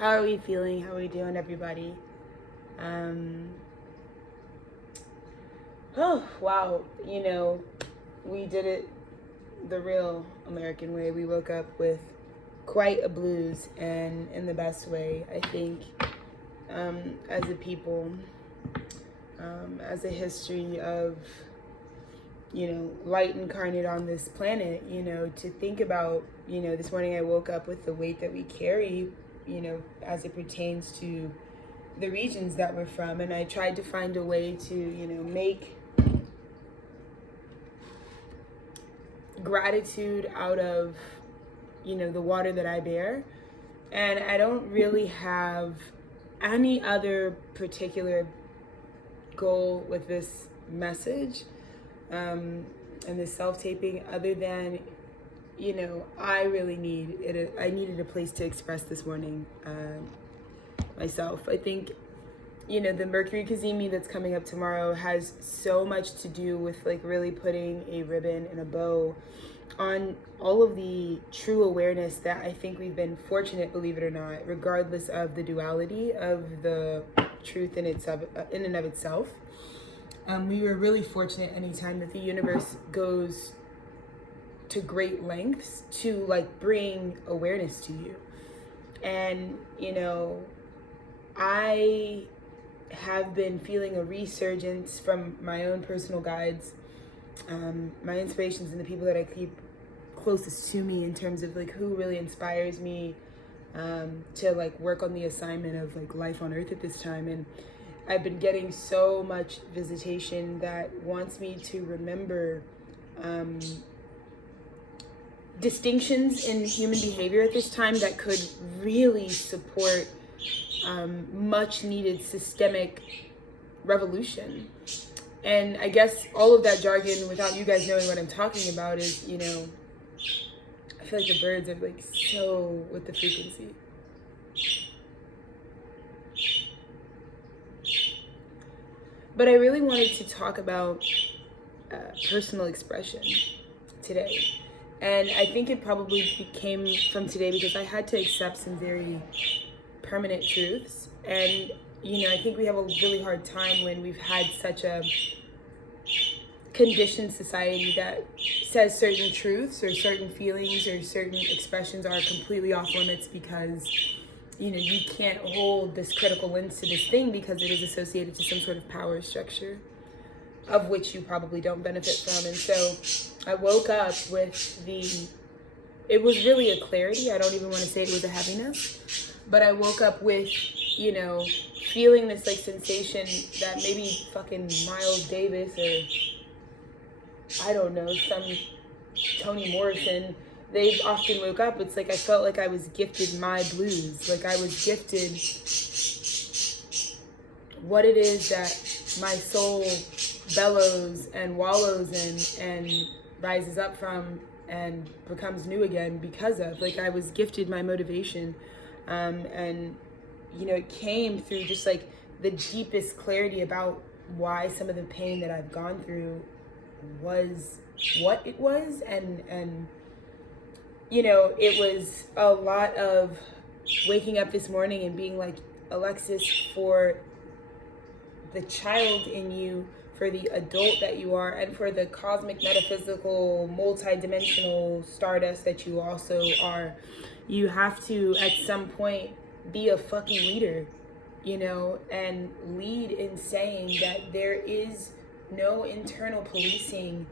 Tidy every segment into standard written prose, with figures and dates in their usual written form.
How are we feeling? How are we doing, everybody? Oh, wow. We did it the real American way. We woke up with quite a blues, and in the best way, I think, as a people, as a history of, light incarnate on this planet, to think about, this morning I woke up with the weight that we carry, as it pertains to the regions that we're from. And I tried to find a way to, make gratitude out of, the water that I bear. And I don't really have any other particular goal with this message and this self-taping other than, I really I needed a place to express this morning myself. I think, the Mercury Cazimi that's coming up tomorrow has so much to do with really putting a ribbon and a bow on all of the true awareness that I think we've been fortunate, believe it or not, regardless of the duality of the truth in and of itself. We were really fortunate anytime that the universe goes to great lengths to bring awareness to you. And, I have been feeling a resurgence from my own personal guides, my inspirations, and the people that I keep closest to me in terms of who really inspires me to work on the assignment of life on earth at this time. And I've been getting so much visitation that wants me to remember distinctions in human behavior at this time that could really support much needed systemic revolution. And I guess all of that jargon, without you guys knowing what I'm talking about, is, I feel like the birds are so with the frequency. But I really wanted to talk about personal expression today. And I think it probably came from today because I had to accept some very permanent truths. And, I think we have a really hard time when we've had such a conditioned society that says certain truths or certain feelings or certain expressions are completely off limits because, you can't hold this critical lens to this thing because it is associated to some sort of power structure of which you probably don't benefit from. And so I woke up with it was really a clarity. I don't even want to say it was a heaviness, but I woke up with, feeling this sensation that maybe fucking Miles Davis or I don't know, some Toni Morrison, they often woke up. It's I felt like I was gifted my blues. I was gifted what it is that my soul bellows and wallows in and rises up from and becomes new again because of. I was gifted my motivation. And, it came through just the deepest clarity about why some of the pain that I've gone through was what it was. And it was a lot of waking up this morning and being Alexis, for the child in you, for the adult that you are, and for the cosmic, metaphysical, multi-dimensional stardust that you also are, you have to, at some point, be a fucking leader, and lead in saying that there is no internal policing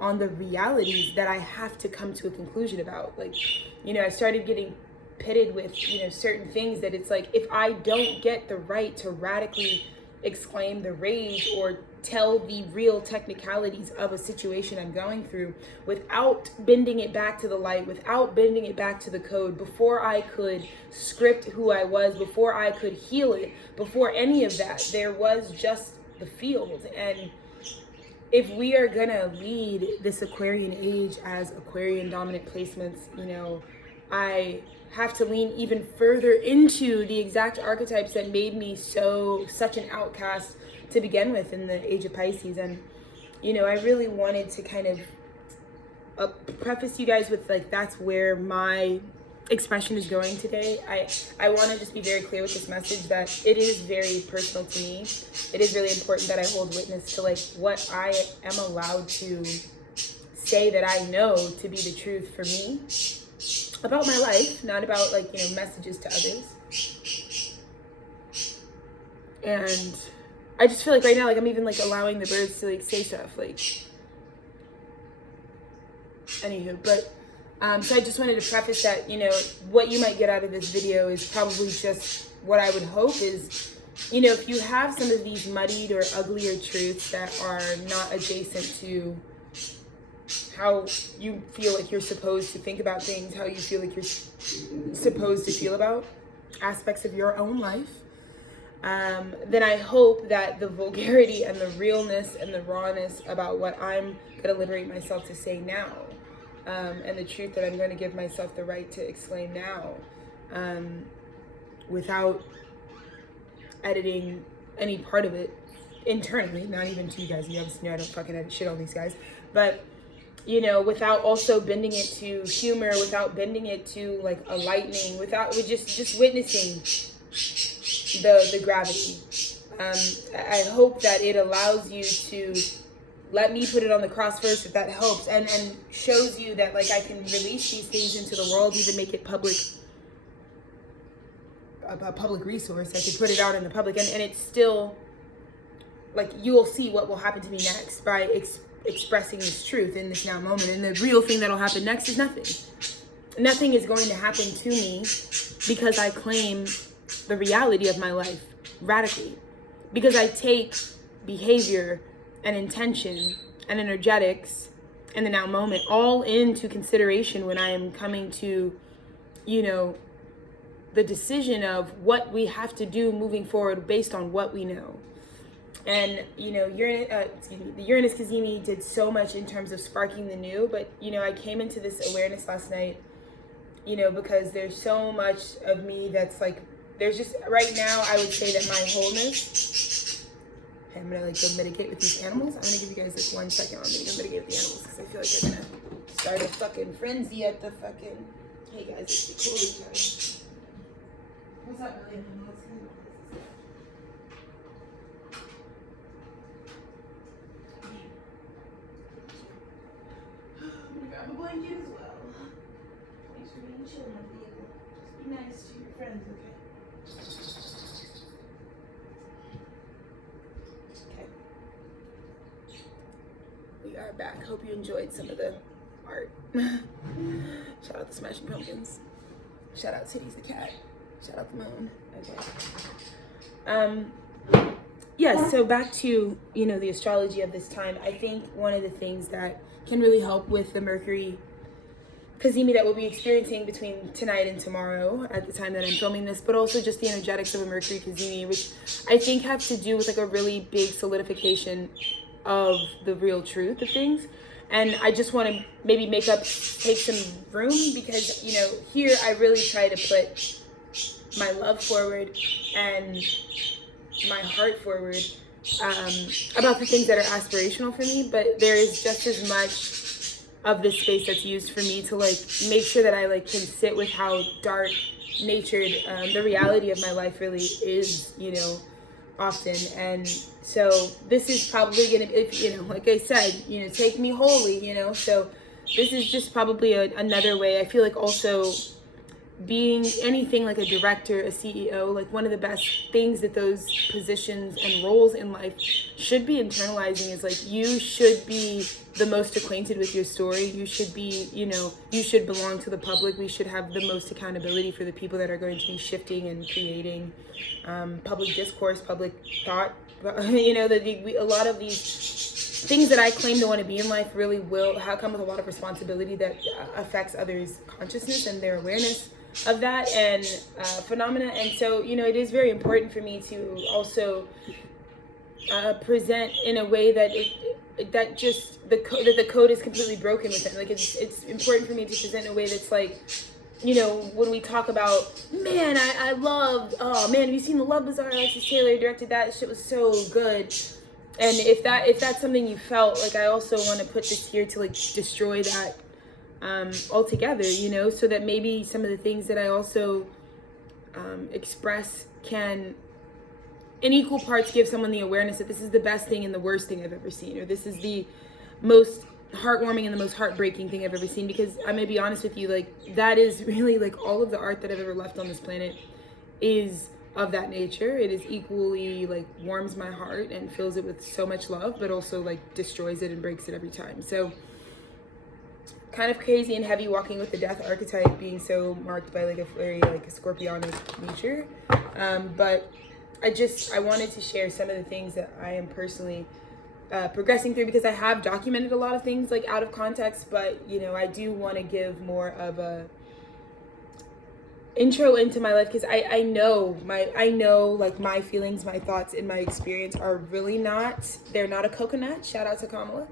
on the realities that I have to come to a conclusion about. I started getting pitted with, certain things that it's if I don't get the right to radically exclaim the rage or tell the real technicalities of a situation I'm going through without bending it back to the light, without bending it back to the code, before I could script who I was, before I could heal it, before any of that, there was just the field. And if we are gonna lead this Aquarian age as Aquarian dominant placements, I have to lean even further into the exact archetypes that made me such an outcast to begin with in the age of Pisces. And, I really wanted to kind of preface you guys with that's where my expression is going today. I want to just be very clear with this message that it is very personal to me. It is really important that I hold witness to like what I am allowed to say that I know to be the truth for me about my life, not about like, you know, messages to others. And I just feel like right now, like I'm even like allowing the birds to like say stuff, like, anywho, but so I just wanted to preface that, you know, what you might get out of this video is probably just what I would hope is, you know, if you have some of these muddied or uglier truths that are not adjacent to how you feel like you're supposed to think about things, how you feel like you're supposed to feel about aspects of your own life, then I hope that the vulgarity and the realness and the rawness about what I'm going to liberate myself to say now, and the truth that I'm going to give myself the right to explain now, without editing any part of it internally, not even to you guys. You obviously know I don't fucking edit shit on these guys, but you know, without also bending it to humor, without bending it to like a lightning, without just witnessing the gravity. I hope that it allows you to let me put it on the cross first, if that helps, and shows you that like I can release these things into the world, even make it public, a public resource. I could put it out in the public, and it's still like you will see what will happen to me next by expressing this truth in this now moment. And the real thing that'll happen next is nothing. Nothing is going to happen to me because I claim the reality of my life radically, because I take behavior and intention and energetics in the now moment all into consideration when I am coming to, you know, the decision of what we have to do moving forward based on what we know. And, you know, the Uranus Cazimi did so much in terms of sparking the new, but, you know, I came into this awareness last night, you know, because there's so much of me that's like, there's just, right now, I would say that my wholeness, okay, I'm gonna like go mitigate with these animals. I'm gonna give you guys like 1 second. I'm gonna go mitigate with the animals because I feel like they're gonna start a fucking frenzy at the fucking, hey guys, it's cool each other. What's up, William? Grab a blanket as well. Thanks for being chill in the vehicle. Just be nice to your friends, okay? Okay. We are back. Hope you enjoyed some of the art. Shout out the Smashing Pumpkins. Shout out Titties the Cat. Shout out the Moon. Okay. Yeah, so back to, you know, the astrology of this time. I think one of the things that can really help with the Mercury Cazimi that we'll be experiencing between tonight and tomorrow at the time that I'm filming this, but also just the energetics of a Mercury Cazimi, which I think have to do with like a really big solidification of the real truth of things. And I just want to maybe take some room because, you know, here I really try to put my love forward and my heart forward about the things that are aspirational for me, but there is just as much of this space that's used for me to like make sure that I like can sit with how dark natured the reality of my life really is, you know, often. And so this is probably gonna, if you know, like I said, you know, take me wholly, you know, so this is just probably another way. I feel like also being anything like a director, a CEO, like one of the best things that those positions and roles in life should be internalizing is like you should be the most acquainted with your story. You should be, you know, you should belong to the public. We should have the most accountability for the people that are going to be shifting and creating public discourse, public thought. You know, a lot of these things that I claim to want to be in life really will come with a lot of responsibility that affects others' consciousness and their awareness of that and phenomena. And so, you know, it is very important for me to also present in a way that the code is completely broken with it. Like it's important for me to present in a way that's like, you know, when we talk about, man, I loved, oh man, have you seen The Love Bazaar? Alexis Taylor directed that. Shit was so good. And if that's something you felt, like I also want to put this here to like destroy that altogether, you know, so that maybe some of the things that I also express can in equal parts give someone the awareness that this is the best thing and the worst thing I've ever seen, or this is the most heartwarming and the most heartbreaking thing I've ever seen. Because I'm gonna be honest with you, like, that is really, like, all of the art that I've ever left on this planet is of that nature. It is equally, like, warms my heart and fills it with so much love, but also, like, destroys it and breaks it every time. So kind of crazy and heavy walking with the death archetype being so marked by, like, a very, like, a Scorpionic nature. But I wanted to share some of the things that I am personally progressing through, because I have documented a lot of things, like, out of context, but, you know, I do want to give more of a intro into my life, because I know like my feelings, my thoughts, and my experience are really they're not a coconut. Shout out to Kamala.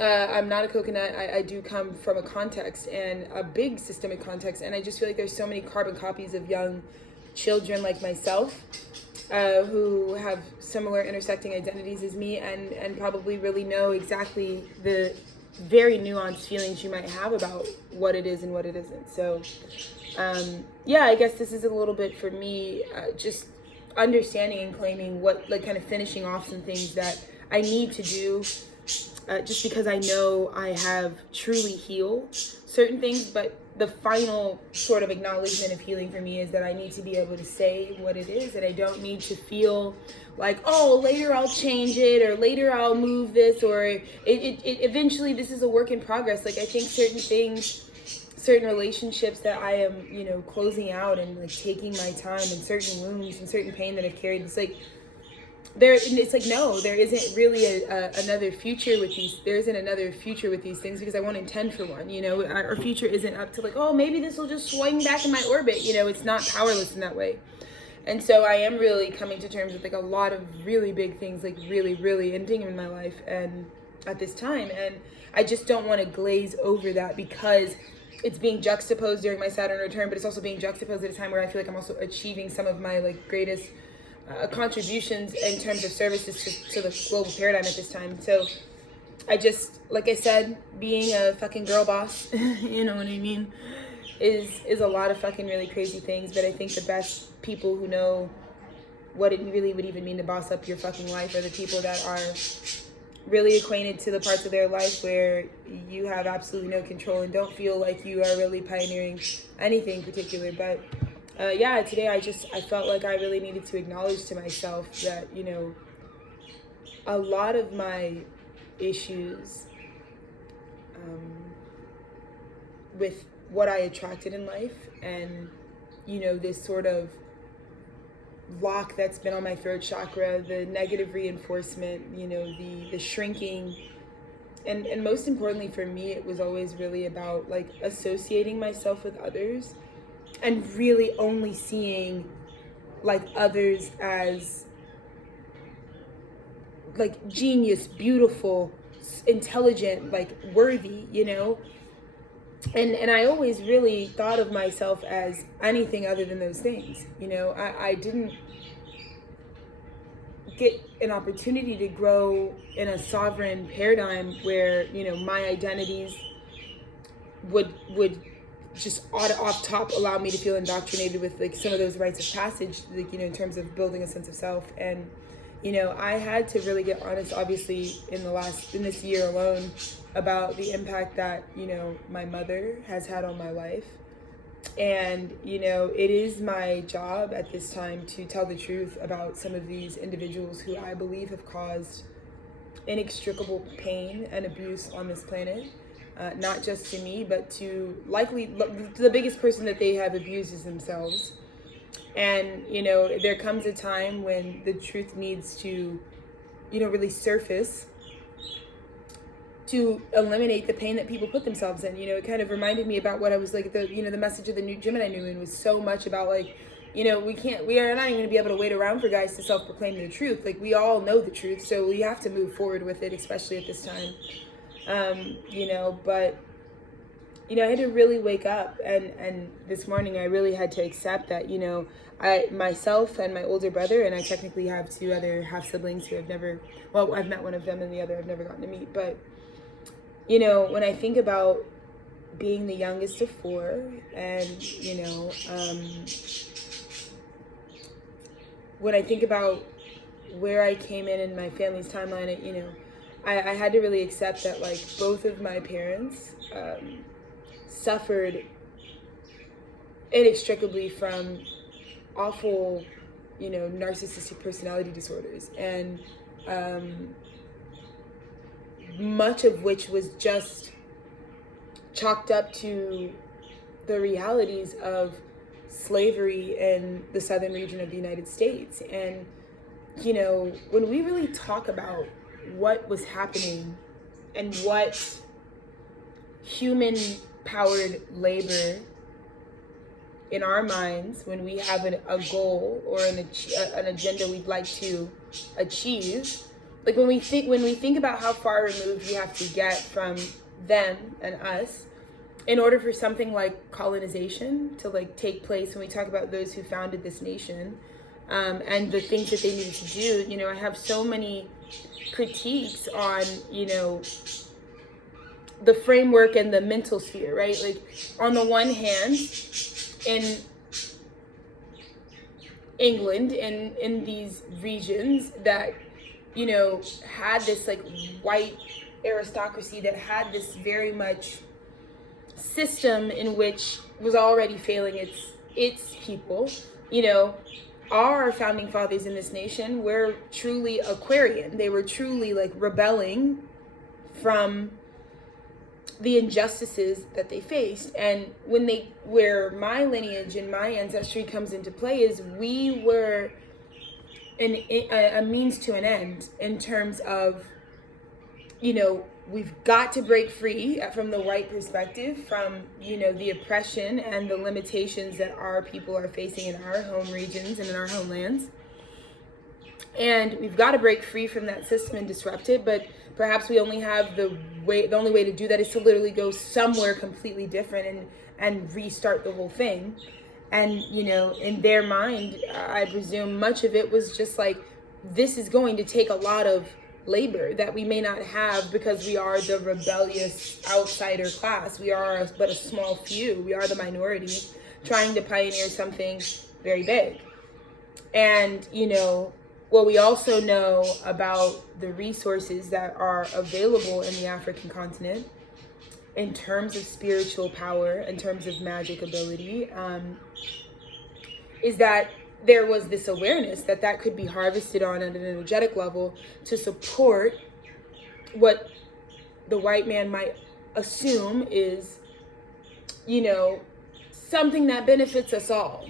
I'm not a coconut. I do come from a context, and a big systemic context, and I just feel like there's so many carbon copies of young children like myself who have similar intersecting identities as me, and probably really know exactly the very nuanced feelings you might have about what it is and what it isn't. So yeah, I guess this is a little bit for me, just understanding and claiming what, like, kind of finishing off some things that I need to do, just because I know I have truly healed certain things. But the final sort of acknowledgement of healing for me is that I need to be able to say what it is, and I don't need to feel like, oh, later I'll change it, or later I'll move this, or it eventually, this is a work in progress. Like, I think certain things, certain relationships that I am, you know, closing out and, like, taking my time, and certain wounds and certain pain that I've carried, it's like, no, there isn't really another future with these. There isn't another future with these things, because I won't intend for one. You know, our future isn't up to, like, oh, maybe this will just swing back in my orbit. You know, it's not powerless in that way. And so I am really coming to terms with, like, a lot of really big things, like, really, really ending in my life and at this time. And I just don't want to glaze over that, because it's being juxtaposed during my Saturn return, but it's also being juxtaposed at a time where I feel like I'm also achieving some of my, like, greatest contributions in terms of services to the global paradigm at this time. So I just, like I said, being a fucking girl boss, you know what I mean, is a lot of fucking really crazy things. But I think the best people who know what it really would even mean to boss up your fucking life are the people that are really acquainted to the parts of their life where you have absolutely no control and don't feel like you are really pioneering anything particular. But yeah, today I felt like I really needed to acknowledge to myself that, you know, a lot of my issues with what I attracted in life, and, you know, this sort of lock that's been on my throat chakra, the negative reinforcement, you know, the shrinking, and most importantly for me, it was always really about, like, associating myself with others, and really only seeing, like, others as, like, genius, beautiful, intelligent, like, worthy, you know. And I always really thought of myself as anything other than those things. You know, I didn't get an opportunity to grow in a sovereign paradigm where, you know, my identities would just off top allow me to feel indoctrinated with, like, some of those rites of passage, like, you know, in terms of building a sense of self. And, you know, I had to really get honest, obviously, in this year alone, about the impact that, you know, my mother has had on my life. And, you know, it is my job at this time to tell the truth about some of these individuals who I believe have caused inextricable pain and abuse on this planet. Not just to me, but to likely the biggest person that they have abused is themselves. And, you know, there comes a time when the truth needs to, you know, really surface to eliminate the pain that people put themselves in. You know, it kind of reminded me about what I was, like, the message of the new Gemini new moon was so much about, like, you know, we are not even going to be able to wait around for guys to self-proclaim the truth. Like, we all know the truth, so we have to move forward with it, especially at this time. You know, but, you know, I had to really wake up, and this morning I really had to accept that, you know, myself and my older brother, and I technically have two other half siblings who I've met one of them, and the other I've never gotten to meet. But, you know, when I think about being the youngest of four, and when I think about where I came in my family's timeline, I had to really accept that like both of my parents suffered inextricably from awful, narcissistic personality disorders, and much of which was just chalked up to the realities of slavery in the southern region of the United States. And, when we really talk about what was happening and what human-powered labor in our minds, when we have a goal or an agenda we'd like to achieve, like when we think about how far removed we have to get from them and us in order for something like colonization to like take place, when we talk about those who founded this nation, and the things that they needed to do, I have so many critiques on, the framework and the mental sphere, right? Like on the one hand, in England and in these regions that, had this like white aristocracy that had this very much system in which was already failing its people. Our founding fathers in this nation were truly Aquarian. They were truly like rebelling from the injustices that they faced. And where my lineage and my ancestry comes into play is we were a means to an end in terms of, we've got to break free from the white perspective, from, the oppression and the limitations that our people are facing in our home regions and in our homelands. And we've got to break free from that system and disrupt it. But perhaps we only have the only way to do that is to literally go somewhere completely different and restart the whole thing. And, in their mind, I presume much of it was just like, this is going to take a lot of labor that we may not have because we are the rebellious outsider class. We are but a small few. We are the minority trying to pioneer something very big. And, what we also know about the resources that are available in the African continent in terms of spiritual power, in terms of magic ability, is that there was this awareness that could be harvested on at an energetic level to support what the white man might assume is, something that benefits us all,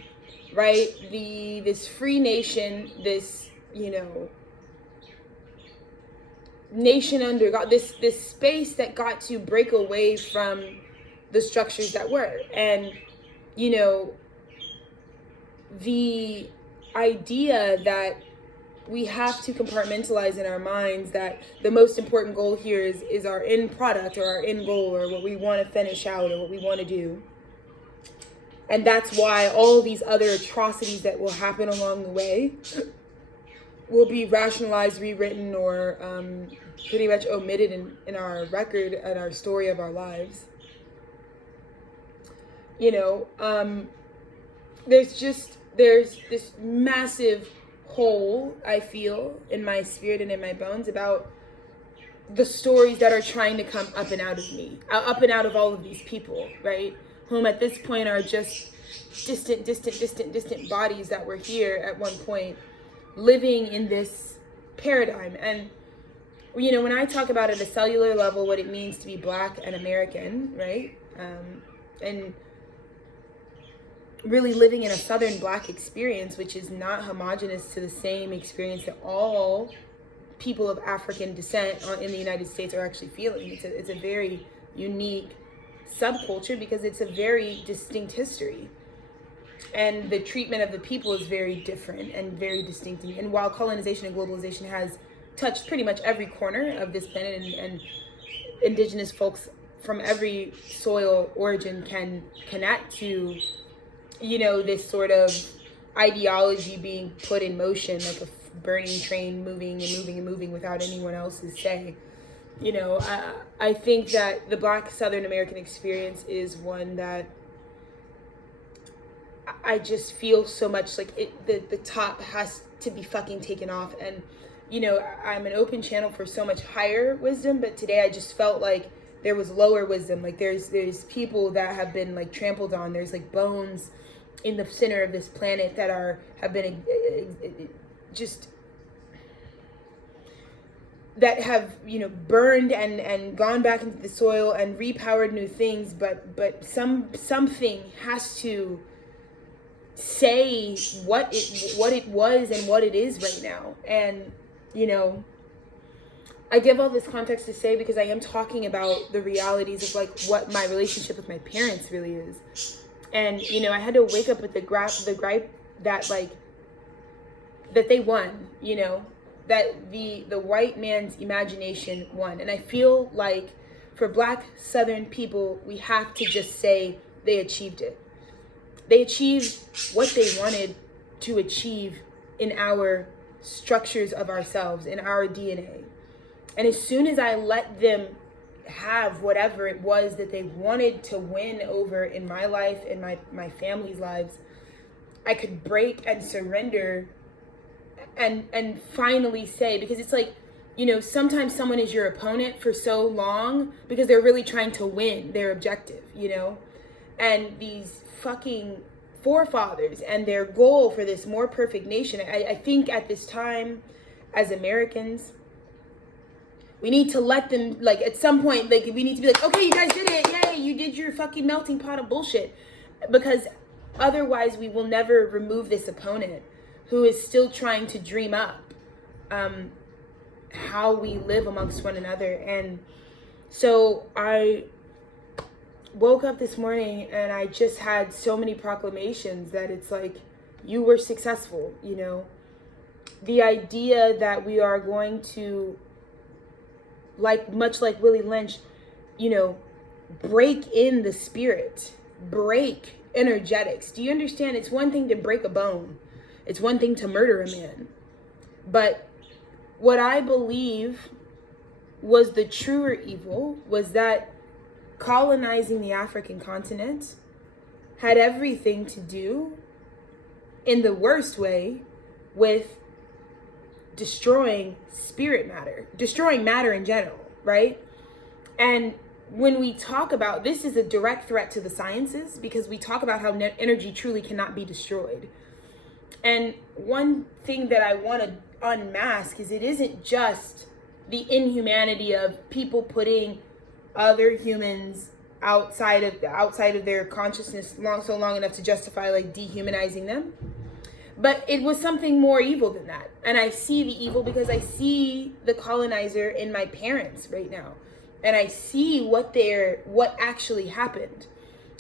right? This free nation, this, nation under God, this space that got to break away from the structures that were. And, the idea that we have to compartmentalize in our minds that the most important goal here is our end product or our end goal or what we want to finish out or what we want to do. And that's why all these other atrocities that will happen along the way will be rationalized, rewritten, or pretty much omitted in our record and our story of our lives. There's this massive hole, I feel, in my spirit and in my bones about the stories that are trying to come up and out of me, up and out of all of these people, right? Whom at this point are just distant bodies that were here at one point, living in this paradigm. And, when I talk about at a cellular level what it means to be Black and American, right? And really living in a Southern Black experience, which is not homogenous to the same experience that all people of African descent in the United States are actually feeling. It's a very unique subculture because it's a very distinct history. And the treatment of the people is very different and very distinct. And while colonization and globalization has touched pretty much every corner of this planet, and indigenous folks from every soil origin can connect to, this sort of ideology being put in motion, like a burning train moving and moving and moving without anyone else's say. You know, I think that the Black Southern American experience is one that I just feel so much like the top has to be fucking taken off. And, you know, I'm an open channel for so much higher wisdom, but today I just felt like there was lower wisdom. Like there's people that have been like trampled on. There's like bones in the center of this planet that have been just that have, you know, burned and gone back into the soil and repowered new things, but something has to say what it was and what it is right now. And, you know, I give all this context to say because I am talking about the realities of like what my relationship with my parents really is. And, you know, I had to wake up with the gripe that like that they won, you know, that the white man's imagination won. And I feel like for Black Southern people, we have to just say they achieved it. They achieved what they wanted to achieve in our structures of ourselves, in our DNA. And as soon as I let them have whatever it was that they wanted to win over in my life and my family's lives, I could break and surrender and finally say, because it's like, you know, sometimes someone is your opponent for so long because they're really trying to win their objective, you know? And these fucking forefathers and their goal for this more perfect nation, I think at this time as Americans, we need to let them, like, at some point, like, we need to be like, okay, you guys did it, yay, you did your fucking melting pot of bullshit. Because otherwise we will never remove this opponent who is still trying to dream up how we live amongst one another. And so I woke up this morning and I just had so many proclamations that it's like, you were successful, you know? The idea that we are going to, like, much like Willie Lynch, you know, break in the spirit, break energetics. Do you understand? It's one thing to break a bone. It's one thing to murder a man. But what I believe was the truer evil was that colonizing the African continent had everything to do, in the worst way, with destroying spirit matter, destroying matter in general, right? And when we talk about, this is a direct threat to the sciences, because we talk about how energy truly cannot be destroyed. And one thing that I want to unmask is it isn't just the inhumanity of people putting other humans outside of their consciousness so long enough to justify like dehumanizing them. But it was something more evil than that. And I see the evil because I see the colonizer in my parents right now. And I see what actually happened.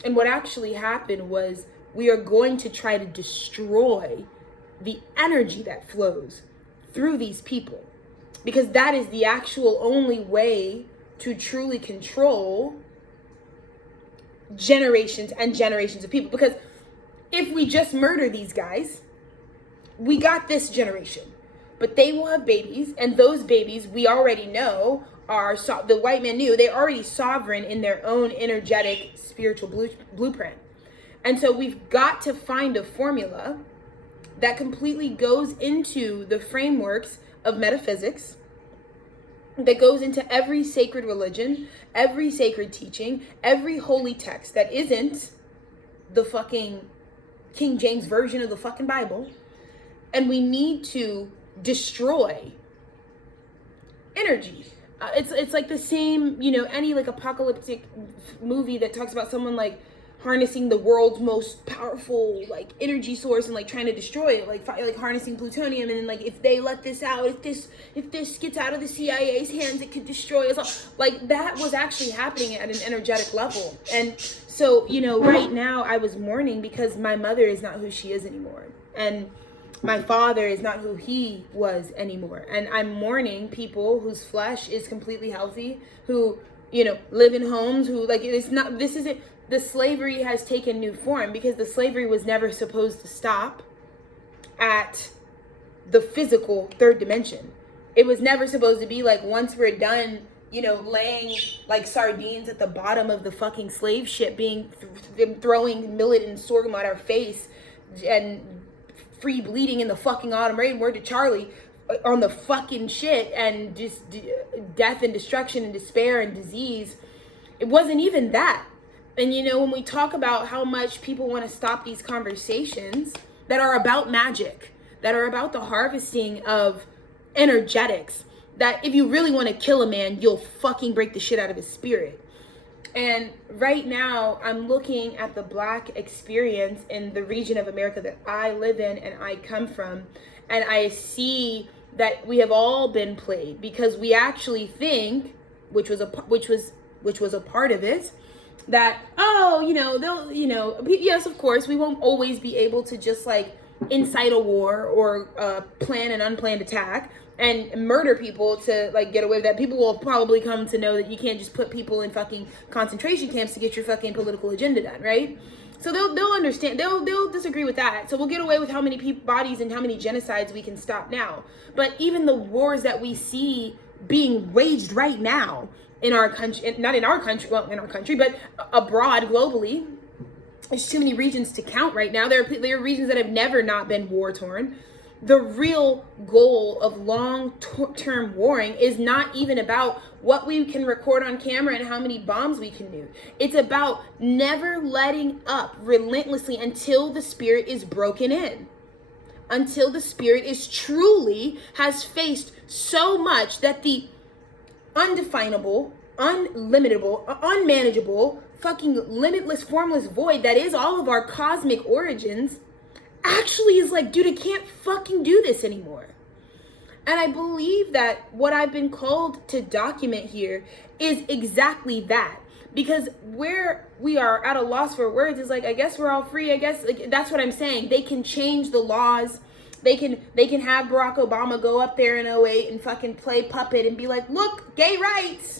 And what actually happened was we are going to try to destroy the energy that flows through these people. Because that is the actual only way to truly control generations and generations of people. Because if we just murder these guys, we got this generation, but they will have babies, and those babies we already know are, the white man knew, they're already sovereign in their own energetic spiritual blueprint. And so we've got to find a formula that completely goes into the frameworks of metaphysics, that goes into every sacred religion, every sacred teaching, every holy text that isn't the fucking King James version of the fucking Bible. And we need to destroy energy. It's like the same, you know, any like apocalyptic movie that talks about someone like harnessing the world's most powerful like energy source and like trying to destroy it, like harnessing plutonium, and then like if they let this out, if this gets out of the CIA's hands, it could destroy us all. Like that was actually happening at an energetic level. And so, you know, right now I was mourning because my mother is not who she is anymore, and my father is not who he was anymore. And I'm mourning people whose flesh is completely healthy, who, you know, live in homes, who like, it's not, this isn't, the slavery has taken new form because the slavery was never supposed to stop at the physical third dimension. It was never supposed to be like, once we're done laying like sardines at the bottom of the fucking slave ship, them throwing millet and sorghum at our face, and free bleeding in the fucking autumn rain, word to Charlie, on the fucking shit, and just death and destruction and despair and disease. It wasn't even that. And when we talk about how much people want to stop these conversations that are about magic, that are about the harvesting of energetics, that if you really want to kill a man, you'll fucking break the shit out of his spirit. And right now, I'm looking at the Black experience in the region of America that I live in and I come from, and I see that we have all been played, because we actually think, which was a part of it, that yes, of course, we won't always be able to just like incite a war or plan an unplanned attack and murder people to like get away with that. People will probably come to know that you can't just put people in fucking concentration camps to get your fucking political agenda done, right? So they'll understand, they'll disagree with that. So we'll get away with how many bodies and how many genocides we can stop now. But even the wars that we see being waged right now in our country, not in our country, well, in our country, but abroad, globally, there's too many regions to count right now. There are regions that have never not been war-torn. The real goal of long-term warring is not even about what we can record on camera and how many bombs we can nuke. It's about never letting up relentlessly until the spirit is broken in. Until the spirit is truly has faced so much that the undefinable, unlimitable, unmanageable, fucking limitless, formless void that is all of our cosmic origins actually is like, dude, I can't fucking do this anymore. And I believe that what I've been called to document here is exactly that. Because where we are at a loss for words is like, I guess we're all free. I guess like, that's what I'm saying. They can change the laws. They can have Barack Obama go up there in 2008 and fucking play puppet and be like, look, gay rights,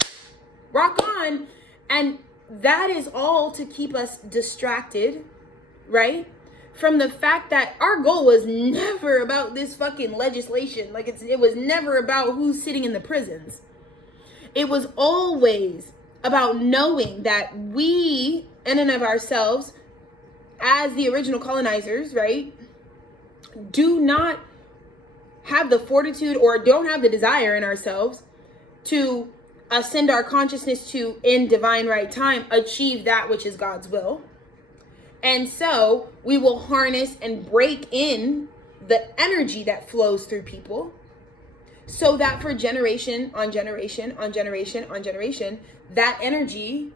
rock on. And that is all to keep us distracted, right? From the fact that our goal was never about this fucking legislation. Like it was never about who's sitting in the prisons. It was always about knowing that we, in and of ourselves, as the original colonizers, right, do not have the fortitude or don't have the desire in ourselves to ascend our consciousness to, in divine right time, achieve that which is God's will. And so we will harness and break in the energy that flows through people so that for generation on generation on generation on generation, that energy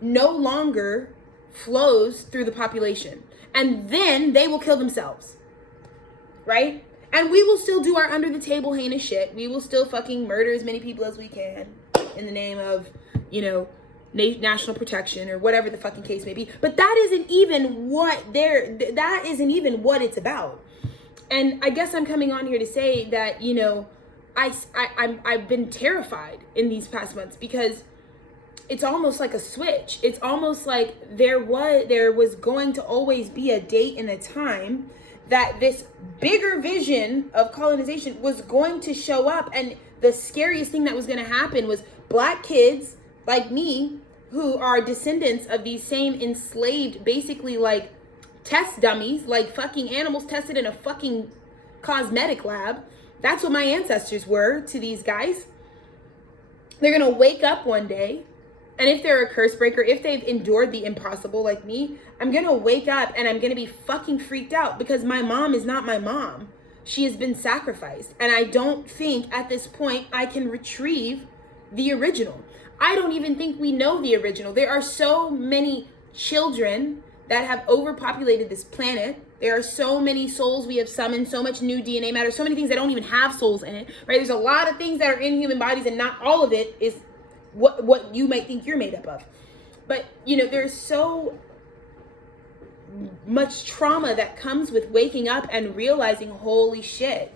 no longer flows through the population. And then they will kill themselves, right? And we will still do our under the table heinous shit. We will still fucking murder as many people as we can in the name of, national protection or whatever the fucking case may be. But that isn't even what it's about. And I guess I'm coming on here to say that, I've been terrified in these past months because it's almost like a switch. It's almost like there was going to always be a date and a time that this bigger vision of colonization was going to show up. And the scariest thing that was going to happen was Black kids like me, who are descendants of these same enslaved, basically like test dummies, like fucking animals tested in a fucking cosmetic lab. That's what my ancestors were to these guys. They're going to wake up one day, and if they're a curse breaker, if they've endured the impossible like me, I'm going to wake up and I'm going to be fucking freaked out because my mom is not my mom. She has been sacrificed. And I don't think at this point I can retrieve the original. I don't even think we know the original. There are so many children that have overpopulated this planet. There are so many souls we have summoned, so much new DNA matter, so many things that don't even have souls in it, right? There's a lot of things that are in human bodies and not all of it is what you might think you're made up of. But, there's so much trauma that comes with waking up and realizing, holy shit.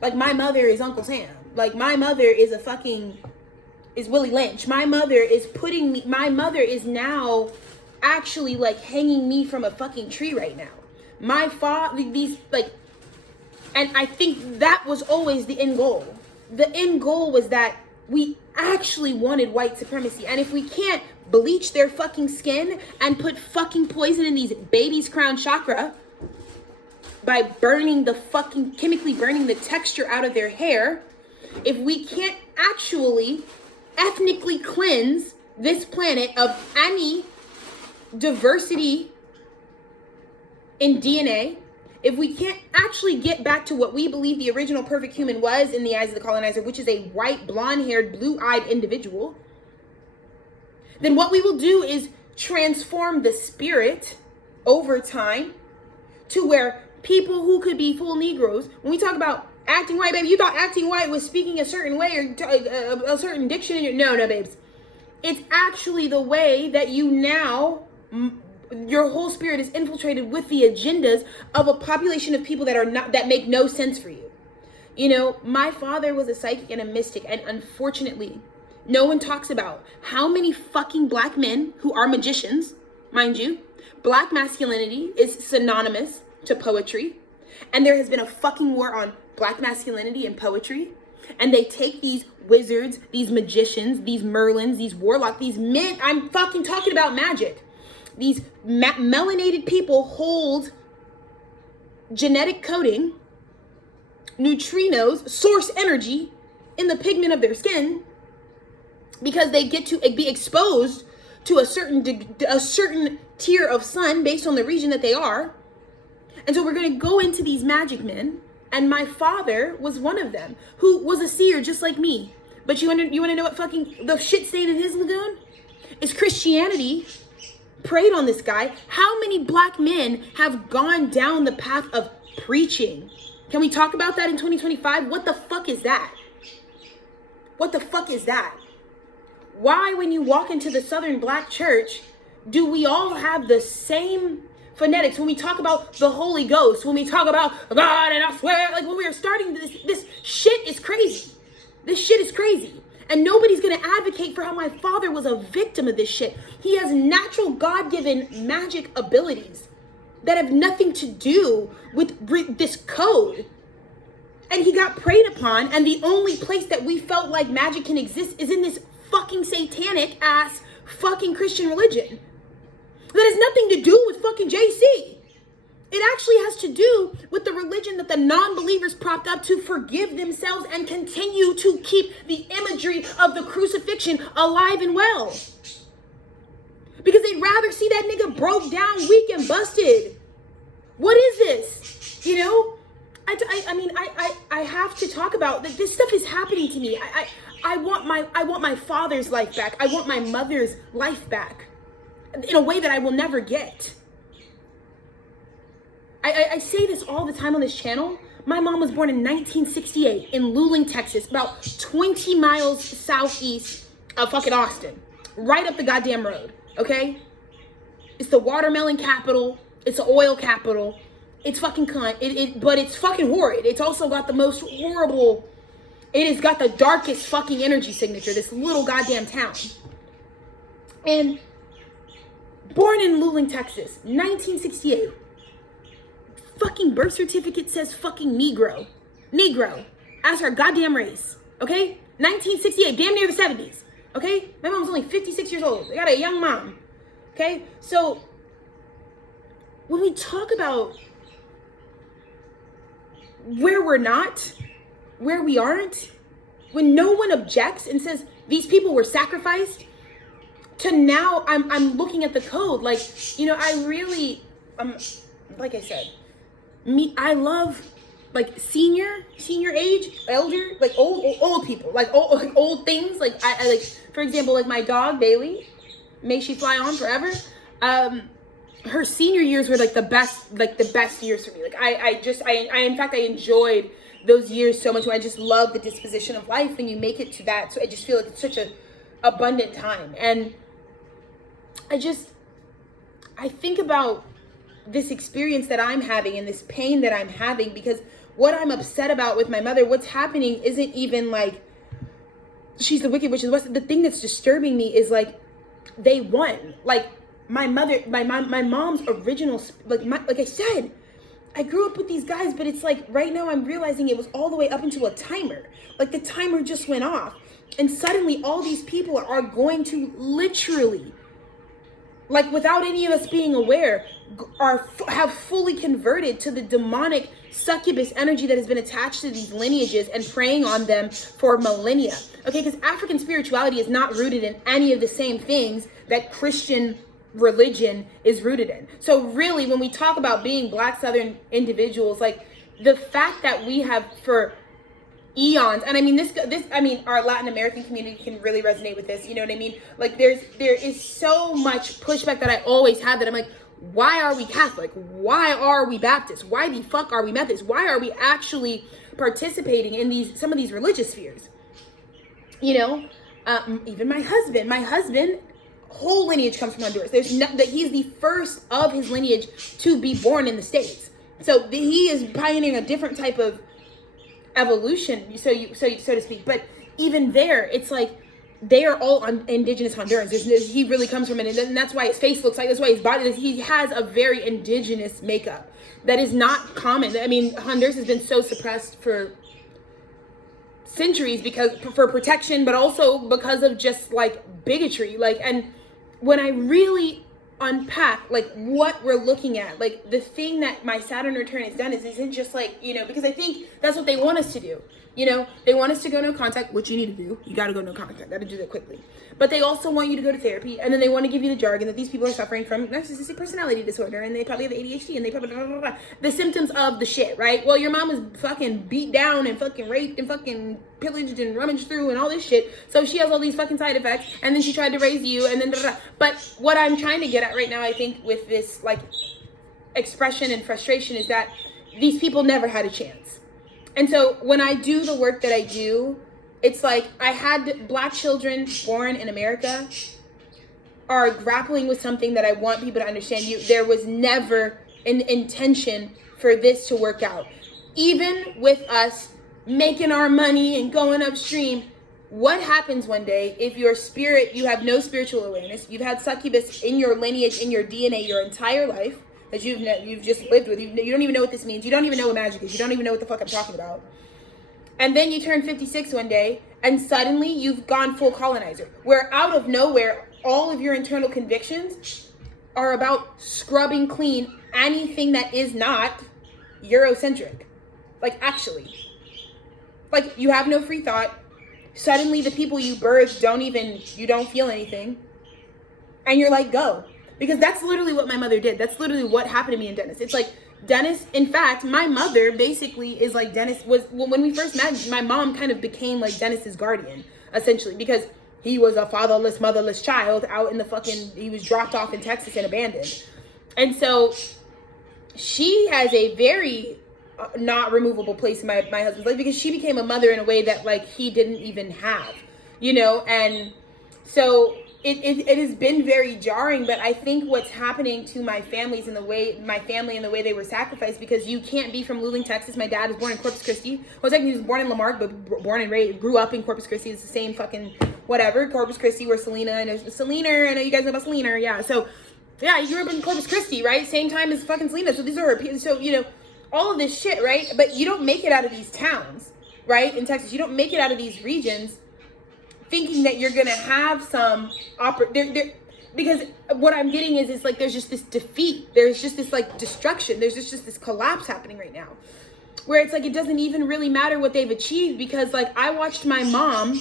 Like, my mother is Uncle Sam. Like, my mother is is Willie Lynch. My mother is now actually like hanging me from a fucking tree right now. My father, and I think that was always the end goal. The end goal was that we actually wanted white supremacy. And if we can't bleach their fucking skin and put fucking poison in these babies' crown chakra by chemically burning the texture out of their hair, if we can't actually ethnically cleanse this planet of any diversity in DNA, if we can't actually get back to what we believe the original perfect human was in the eyes of the colonizer, which is a white, blonde-haired, blue-eyed individual, then what we will do is transform the spirit over time to where people who could be full Negroes, when we talk about acting white, baby, you thought acting white was speaking a certain way or a certain diction in your... No, babes. It's actually the way that you now... your whole spirit is infiltrated with the agendas of a population of people that make no sense for you. You know, my father was a psychic and a mystic, and unfortunately, no one talks about how many fucking black men who are magicians, mind you, black masculinity is synonymous to poetry, and there has been a fucking war on black masculinity and poetry, and they take these wizards, these magicians, these Merlins, these warlocks, these men, I'm fucking talking about magic. These melanated people hold genetic coding, neutrinos, source energy in the pigment of their skin because they get to be exposed to a certain tier of sun based on the region that they are. And so we're going to go into these magic men, and my father was one of them, who was a seer just like me. But you want to know what fucking the shit stain in his lagoon is? Christianity preyed on this guy. How many black men have gone down the path of preaching? Can we talk about that in 2025? What the fuck is that? What the fuck is that? Why, when you walk into the Southern Black Church, do we all have the same phonetics? When we talk about the Holy Ghost, when we talk about God and I swear, like when we are starting this shit is crazy. This shit is crazy. And nobody's going to advocate for how my father was a victim of this shit. He has natural God-given magic abilities that have nothing to do with this code. And he got preyed upon, and the only place that we felt like magic can exist is in this fucking satanic ass fucking Christian religion. That has nothing to do with fucking JC. It actually has to do with the religion that the non-believers propped up to forgive themselves and continue to keep the imagery of the crucifixion alive and well. Because they'd rather see that nigga broke down, weak, and busted. What is this? You know? I have to talk about that. This stuff is happening to me. I want my father's life back. I want my mother's life back in a way that I will never get. I say this all the time on this channel. My mom was born in 1968 in Luling, Texas, about 20 miles southeast of fucking Austin. Right up the goddamn road, okay? It's the watermelon capital. It's the oil capital. It's fucking cunt. But it's fucking horrid. It's also got the most horrible... It has got the darkest fucking energy signature, this little goddamn town. And born in Luling, Texas, 1968. Fucking birth certificate says fucking Negro. Negro. As her goddamn race. Okay? 1968, damn near the 70s. Okay? My mom's only 56 years old. I got a young mom. Okay? So, when we talk about where we're not, where we aren't, when no one objects and says these people were sacrificed, to now I'm looking at the code like, you know, I really, like I said, I love like senior age, elder, like old people, like old things. Like I like, for example, like my dog Bailey, may she fly on forever. Her senior years were like the best years for me. Like I enjoyed those years so much. I just love the disposition of life when you make it to that. So I just feel like it's such a abundant time. And I think about this experience that I'm having and this pain that I'm having, because what I'm upset about with my mother, what's happening isn't even like she's the wicked witch of the west. The thing that's disturbing me is like they won. Like my mother, my mom's original, like I said, I grew up with these guys, but it's like right now I'm realizing it was all the way up into a timer. Like the timer just went off. And suddenly all these people are going to literally, like without any of us being aware, have fully converted to the demonic succubus energy that has been attached to these lineages and preying on them for millennia. Okay, because African spirituality is not rooted in any of the same things that Christian religion is rooted in. So really, when we talk about being Black Southern individuals, like the fact that we have for eons, and I mean our Latin American community can really resonate with this, you know what I mean? Like there is so much pushback that I always have, that I'm like, why are we Catholic? Why are we Baptist? Why the fuck are we Methodist? Why are we actually participating in some of these religious spheres? You know, even my husband whole lineage comes from Honduras. He's the first of his lineage to be born in the States. So he is pioneering a different type of evolution, so to speak. But even there, it's like they are all indigenous Hondurans. He really comes from it, and that's why his face looks like. That's why his body. He has a very indigenous makeup that is not common. I mean, Honduras has been so suppressed for centuries for protection, but also because of just like bigotry. Like, and when I really unpack like what we're looking at, like the thing that my Saturn return has done isn't just like, you know, because I think that's what they want us to do. You know, they want us to go no contact, which you need to do. You got to go no contact. Got to do that quickly. But they also want you to go to therapy, and then they want to give you the jargon that these people are suffering from narcissistic personality disorder, and they probably have ADHD, and they probably blah, blah, blah, blah. The symptoms of the shit, right? Well, your mom was fucking beat down and fucking raped and fucking pillaged and rummaged through and all this shit, so she has all these fucking side effects, and then she tried to raise you, and then blah, blah, blah. But what I'm trying to get at right now, I think, with this like expression and frustration is that these people never had a chance. And so when I do the work that I do, it's like I had Black children born in America are grappling with something that I want people to understand. There was never an intention for this to work out. Even with us making our money and going upstream, what happens one day if your spirit, you have no spiritual awareness, you've had succubus in your lineage, in your DNA your entire life, that you've just lived with. You don't even know what this means. You don't even know what magic is. You don't even know what the fuck I'm talking about. And then you turn 56 one day, and suddenly you've gone full colonizer, where out of nowhere, all of your internal convictions are about scrubbing clean anything that is not Eurocentric. Like, actually. Like, you have no free thought. Suddenly the people you birthed you don't feel anything. And you're like, go. Because that's literally what my mother did. That's literally what happened to me and Dennis. It's like, Dennis, in fact, my mother basically is like Dennis was, when we first met, my mom kind of became like Dennis's guardian, essentially, because he was a fatherless, motherless child out in the he was dropped off in Texas and abandoned. And so she has a very not removable place in my husband's life, because she became a mother in a way that like he didn't even have, you know? And so it has been very jarring, but I think what's happening to my family and the way they were sacrificed, because you can't be from Luling, Texas. My dad was born in Corpus Christi. Well, technically he was born in Lamarck, but born and raised, grew up in Corpus Christi. It's the same fucking whatever. Corpus Christi, where Selena, and there's Selena, I know you guys know about Selena, yeah. So yeah, you grew up in Corpus Christi, right? Same time as fucking Selena. So these are her, so you know, all of this shit, right? But you don't make it out of these towns, right? In Texas, you don't make it out of these regions thinking that you're gonna have some because what I'm getting is it's like there's just this defeat, there's just this like destruction, there's just this collapse happening right now, where it's like it doesn't even really matter what they've achieved, because like I watched my mom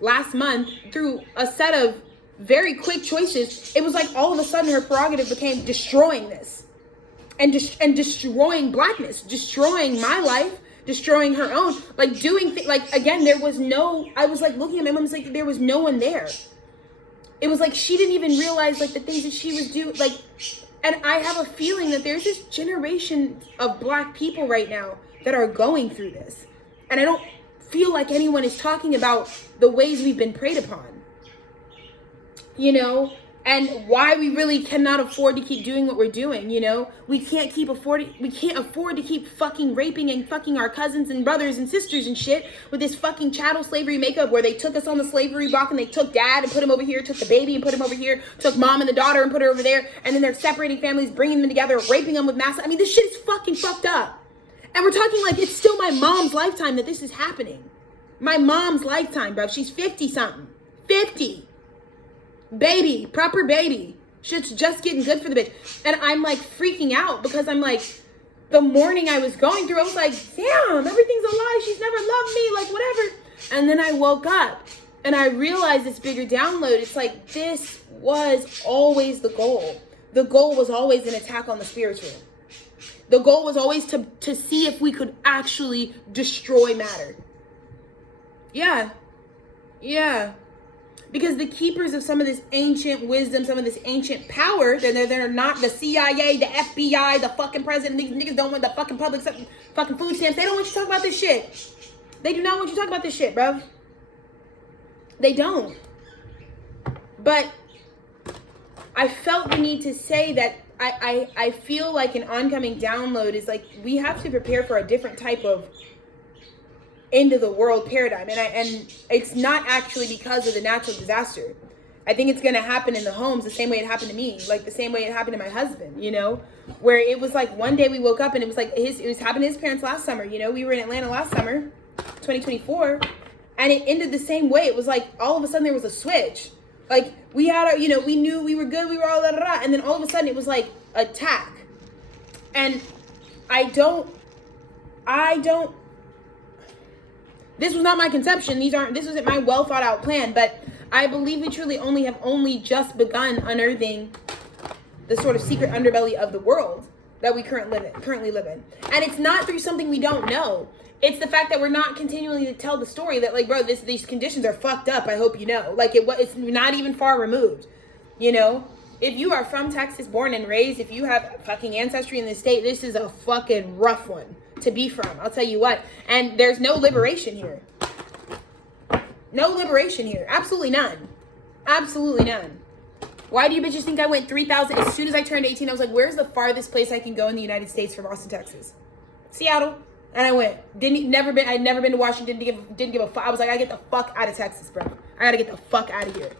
last month through a set of very quick choices. It was like all of a sudden her prerogative became destroying this and destroying Blackness, destroying my life, destroying her own, like doing like, again, I was like looking at my mom, it's like there was no one there. It was like she didn't even realize like the things that she was doing, like, and I have a feeling that there's this generation of Black people right now that are going through this, and I don't feel like anyone is talking about the ways we've been preyed upon, you know, and why we really cannot afford to keep doing what we're doing, you know? We can't afford to keep fucking raping and fucking our cousins and brothers and sisters and shit with this fucking chattel slavery makeup, where they took us on the slavery block and they took dad and put him over here, took the baby and put him over here, took mom and the daughter and put her over there, and then they're separating families, bringing them together, raping them with mass. I mean, this shit is fucking fucked up. And we're talking like it's still my mom's lifetime that this is happening. My mom's lifetime, bro. She's 50 something. 50. Baby, proper baby. Shit's just getting good for the bitch. And I'm like freaking out because I'm like, the morning I was going through, I was like, damn, everything's a lie. She's never loved me, like whatever. And then I woke up and I realized this bigger download. It's like, this was always the goal. The goal was always an attack on the spiritual. The goal was always to see if we could actually destroy matter. Yeah. Because the keepers of some of this ancient wisdom, some of this ancient power, they're not the CIA, the FBI, the fucking president. These niggas don't want the fucking public fucking food stamps. They don't want you to talk about this shit. They do not want you to talk about this shit, bro. They don't. But I felt the need to say that I feel like an oncoming download is like, we have to prepare for a different type of end of the world paradigm. And it's not actually because of the natural disaster. I think it's going to happen in the homes the same way it happened to me, like the same way it happened to my husband, you know, where it was like one day we woke up and it was like it was happening to his parents last summer. You know, we were in Atlanta last summer, 2024, and it ended the same way. It was like all of a sudden there was a switch. Like we had you know, we knew we were good. We were all and then all of a sudden it was like attack. And I don't, this was not my conception. This wasn't my well thought out plan, but I believe we truly have only just begun unearthing the sort of secret underbelly of the world that we currently live in. And it's not through something we don't know. It's the fact that we're not continuing to tell the story that, like, bro, these conditions are fucked up. I hope you know. Like, it's not even far removed. You know, if you are from Texas, born and raised, if you have fucking ancestry in the state, this is a fucking rough one to be from. I'll tell you what. And there's no liberation here. No liberation here. Absolutely none. Absolutely none. Why do you bitches think I went 3,000? As soon as I turned 18, I was like, where's the farthest place I can go in the United States from Austin, Texas? Seattle. And I went. I'd never been to Washington. Didn't give a fuck. I was like, I get the fuck out of Texas, bro. I gotta get the fuck out of here.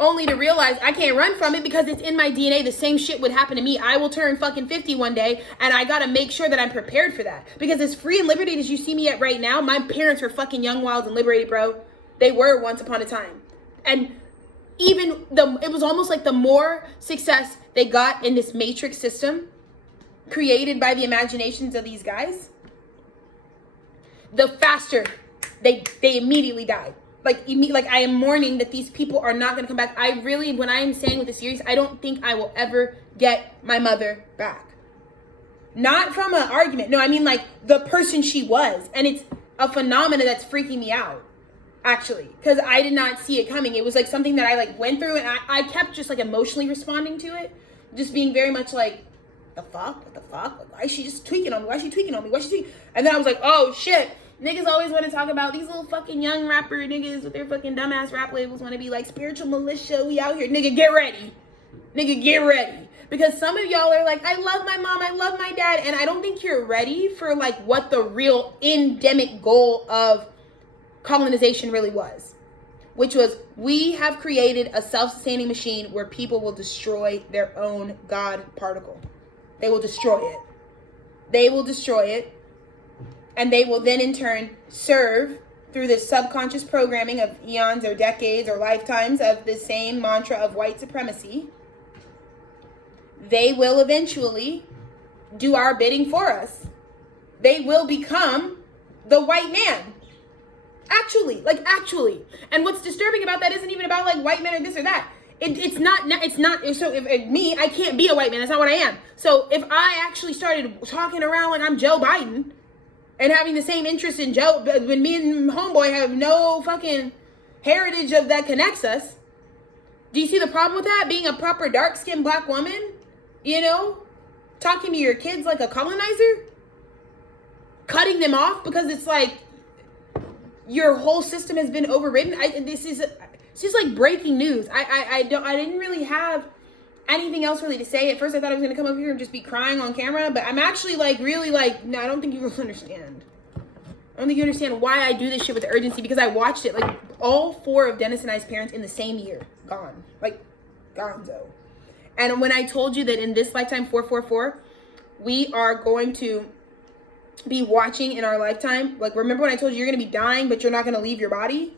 Only to realize I can't run from it because it's in my DNA. The same shit would happen to me. I will turn fucking 50 one day, and I gotta make sure that I'm prepared for that. Because as free and liberated as you see me at right now, my parents were fucking young, wild, and liberated, bro. They were once upon a time. And even it was almost like the more success they got in this matrix system created by the imaginations of these guys, the faster they immediately died. Like I am mourning that these people are not going to come back. I really, when I am saying with the series, I don't think I will ever get my mother back. Not from an argument. No, I mean like the person she was. And it's a phenomena that's freaking me out, actually, because I did not see it coming. It was like something that I like went through, and I kept just like emotionally responding to it, just being very much like, the fuck? What the fuck? Why is she just tweaking on me? Why is she tweaking on me? Why is she tweaking? And then I was like, oh shit. Niggas always want to talk about these little fucking young rapper niggas with their fucking dumbass rap labels want to be like spiritual militia. We out here. Nigga, get ready. Nigga, get ready. Because some of y'all are like, I love my mom. I love my dad. And I don't think you're ready for like what the real endemic goal of colonization really was. Which was, we have created a self-sustaining machine where people will destroy their own God particle. They will destroy it. They will destroy it. And they will then in turn serve through this subconscious programming of eons or decades or lifetimes of the same mantra of white supremacy. They will eventually do our bidding for us. They will become the white man. Actually. And what's disturbing about that isn't even about like white men or this or that. It's not, so if me, I can't be a white man. That's not what I am. So if I actually started talking around like I'm Joe Biden, and having the same interest in Joe, when me and homeboy have no fucking heritage of that connects us. Do you see the problem with that? Being a proper dark-skinned black woman, you know, talking to your kids like a colonizer, cutting them off because it's like your whole system has been overridden. This is like breaking news. I didn't really have anything else really to say. At first I thought I was going to come over here and just be crying on camera, but I'm actually like really like, no, I don't think you really understand. I don't think you understand why I do this shit with the urgency, because I watched it, like all 4 of Dennis and I's parents in the same year, gone, like gonzo. And when I told you that in this lifetime 444, we are going to be watching in our lifetime. Like, remember when I told you you're going to be dying, but you're not going to leave your body?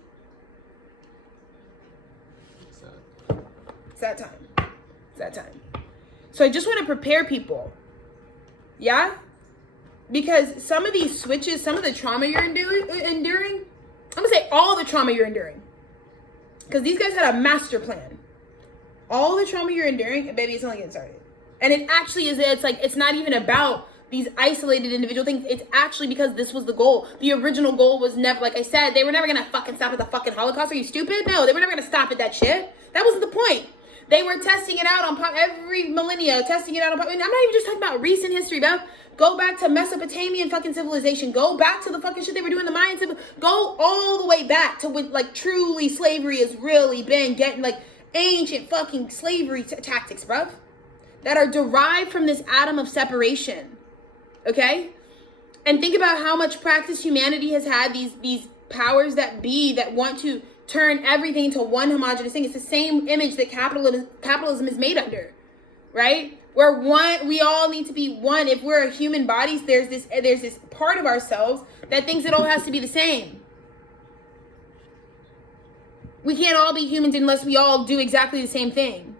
It's that time. It's that time. So I just want to prepare people. Yeah? Because some of these switches, some of the trauma you're enduring, I'm going to say all the trauma you're enduring. Because these guys had a master plan. All the trauma you're enduring, and baby, it's only getting started. And it actually is, it's like, it's not even about these isolated individual things. It's actually because this was the goal. The original goal was never, like I said, they were never going to fucking stop at the fucking Holocaust. Are you stupid? No, they were never going to stop at that shit. That wasn't the point. They were testing it out on every millennia, testing it out on, and I'm not even just talking about recent history, bro. Go back to Mesopotamian fucking civilization. Go back to the fucking shit they were doing in the Mayans. Go all the way back to when, like, truly slavery has really been getting, like, ancient fucking slavery tactics, bruv, that are derived from this atom of separation. Okay? And think about how much practice humanity has had, these powers that be that want to turn everything into one homogenous thing. It's the same image that capitalism is made under, right? Where one, we all need to be one. If we're human bodies, there's this part of ourselves that thinks it all has to be the same. We can't all be humans unless we all do exactly the same thing.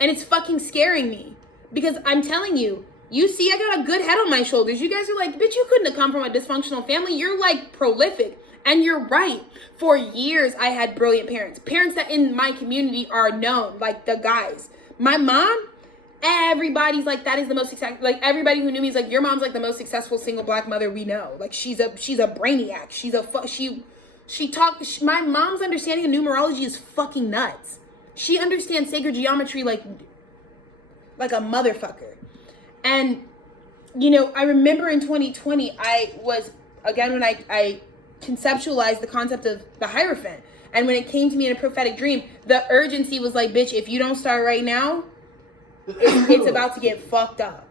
And it's fucking scaring me. Because I'm telling you, you see, I got a good head on my shoulders. You guys are like, bitch, you couldn't have come from a dysfunctional family. You're like prolific. And you're right. For years, I had brilliant parents. Parents that in my community are known, like the guys. My mom, everybody's like, that is the most successful. Like, everybody who knew me is like, your mom's like the most successful single black mother we know. Like, she's a brainiac. My mom's understanding of numerology is fucking nuts. She understands sacred geometry like a motherfucker. And, you know, I remember in 2020, I was, again, when I conceptualized the concept of the Hierophant. And when it came to me in a prophetic dream, the urgency was like, bitch, if you don't start right now, it's about to get fucked up.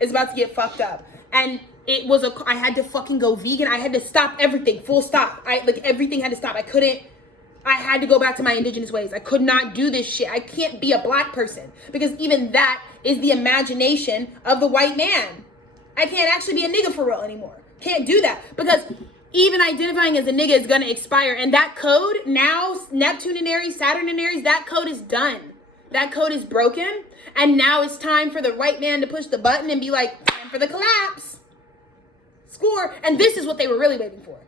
It's about to get fucked up. And it was I had to fucking go vegan. I had to stop everything, full stop. Everything had to stop. I had to go back to my indigenous ways. I could not do this shit. I can't be a black person because even that is the imagination of the white man. I can't actually be a nigga for real anymore. Can't do that because even identifying as a nigga is going to expire. And that code now, Neptune and Aries, Saturn and Aries, that code is done. That code is broken. And now it's time for the white man to push the button and be like, time for the collapse. Score. And this is what they were really waiting for.